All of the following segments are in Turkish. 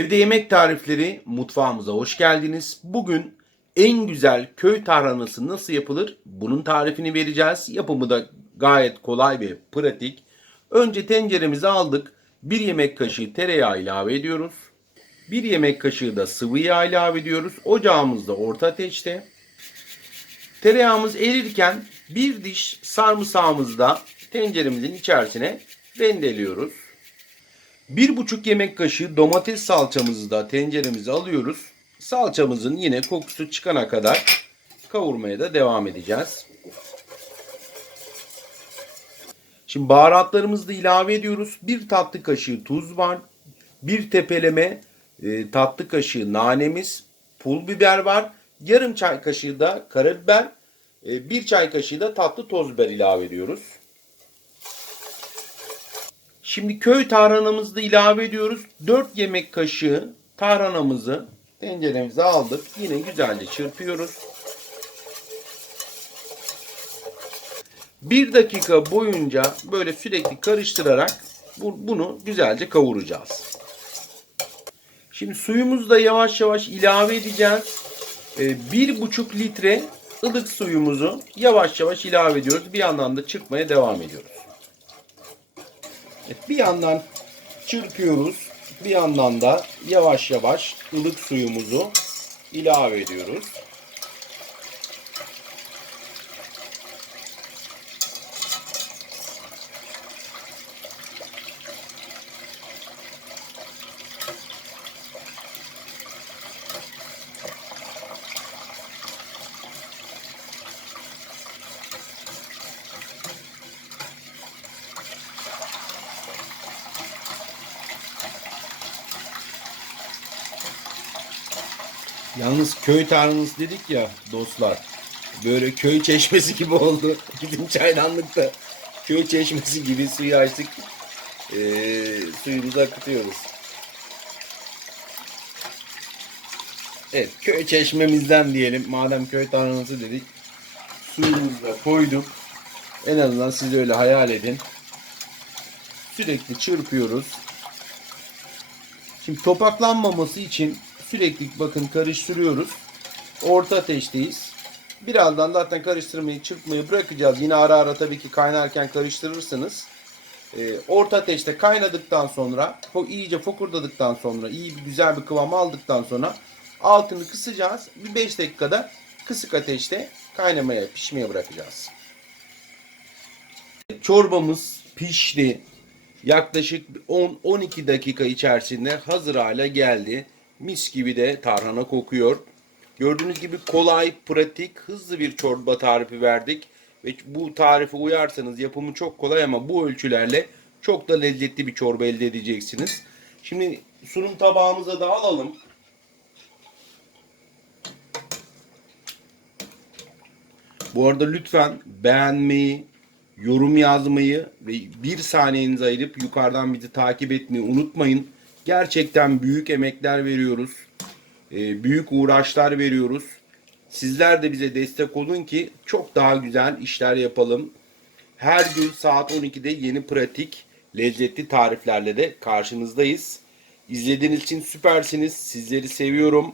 Evde yemek tarifleri mutfağımıza hoş geldiniz. Bugün en güzel köy tarhanası nasıl yapılır? Bunun tarifini vereceğiz. Yapımı da gayet kolay ve pratik. Önce tenceremizi aldık. Bir yemek kaşığı tereyağı ilave ediyoruz. Bir yemek kaşığı da sıvı yağ ilave ediyoruz. Ocağımızda orta ateşte. Tereyağımız erirken bir diş sarımsağımızı da tenceremizin içerisine rendeliyoruz. Bir buçuk yemek kaşığı domates salçamızı da tenceremize alıyoruz. Salçamızın yine kokusu çıkana kadar kavurmaya da devam edeceğiz. Şimdi baharatlarımızı da ilave ediyoruz. Bir tatlı kaşığı tuz var. Bir tepeleme e, tatlı kaşığı nanemiz, pul biber var. Yarım çay kaşığı da karabiber, e, bir çay kaşığı da tatlı toz biber ilave ediyoruz. Şimdi köy tarhanamızı da ilave ediyoruz. 4 yemek kaşığı tarhanamızı tenceremize aldık. Yine güzelce çırpıyoruz. 1 dakika boyunca böyle sürekli karıştırarak bu- bunu güzelce kavuracağız. Şimdi suyumuzu da yavaş yavaş ilave edeceğiz. Ee, bir buçuk litre ılık suyumuzu yavaş yavaş ilave ediyoruz. Bir yandan da çırpmaya devam ediyoruz. Bir yandan çırpıyoruz. Bir yandan da yavaş yavaş ılık suyumuzu ilave ediyoruz. Yalnız köy tarhanası dedik ya dostlar. Böyle köy çeşmesi gibi oldu. Bizim çaydanlıkta köy çeşmesi gibi suyu açtık. Ee, suyumuzu akıtıyoruz. Evet köy çeşmemizden diyelim. Madem köy tarhanası dedik. Suyumuzu da koyduk. En azından siz öyle hayal edin. Sürekli çırpıyoruz. Şimdi topaklanmaması için sürekli bakın karıştırıyoruz. Orta ateşteyiz. Birazdan zaten karıştırmayı, çırpmayı bırakacağız. Yine ara ara tabii ki kaynarken karıştırırsınız. Ee, orta ateşte kaynadıktan sonra, o iyice fokurdadıktan sonra, iyi bir güzel bir kıvam aldıktan sonra altını kısacağız. Bir 5 dakikada kısık ateşte kaynamaya, pişmeye bırakacağız. Çorbamız pişti. Yaklaşık 10-12 dakika içerisinde hazır hale geldi. Mis gibi de tarhana kokuyor. Gördüğünüz gibi kolay, pratik, hızlı bir çorba tarifi verdik. Ve bu tarife uyarsanız yapımı çok kolay ama bu ölçülerle çok da lezzetli bir çorba elde edeceksiniz. Şimdi sunum tabağımıza da alalım. Bu arada lütfen beğenmeyi, yorum yazmayı ve bir saniyenizi ayırıp yukarıdan bizi takip etmeyi unutmayın. Gerçekten büyük emekler veriyoruz. Ee, büyük uğraşlar veriyoruz. Sizler de bize destek olun ki çok daha güzel işler yapalım. Her gün saat 12'de yeni pratik, lezzetli tariflerle de karşınızdayız. İzlediğiniz için süpersiniz. Sizleri seviyorum.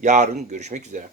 Yarın görüşmek üzere.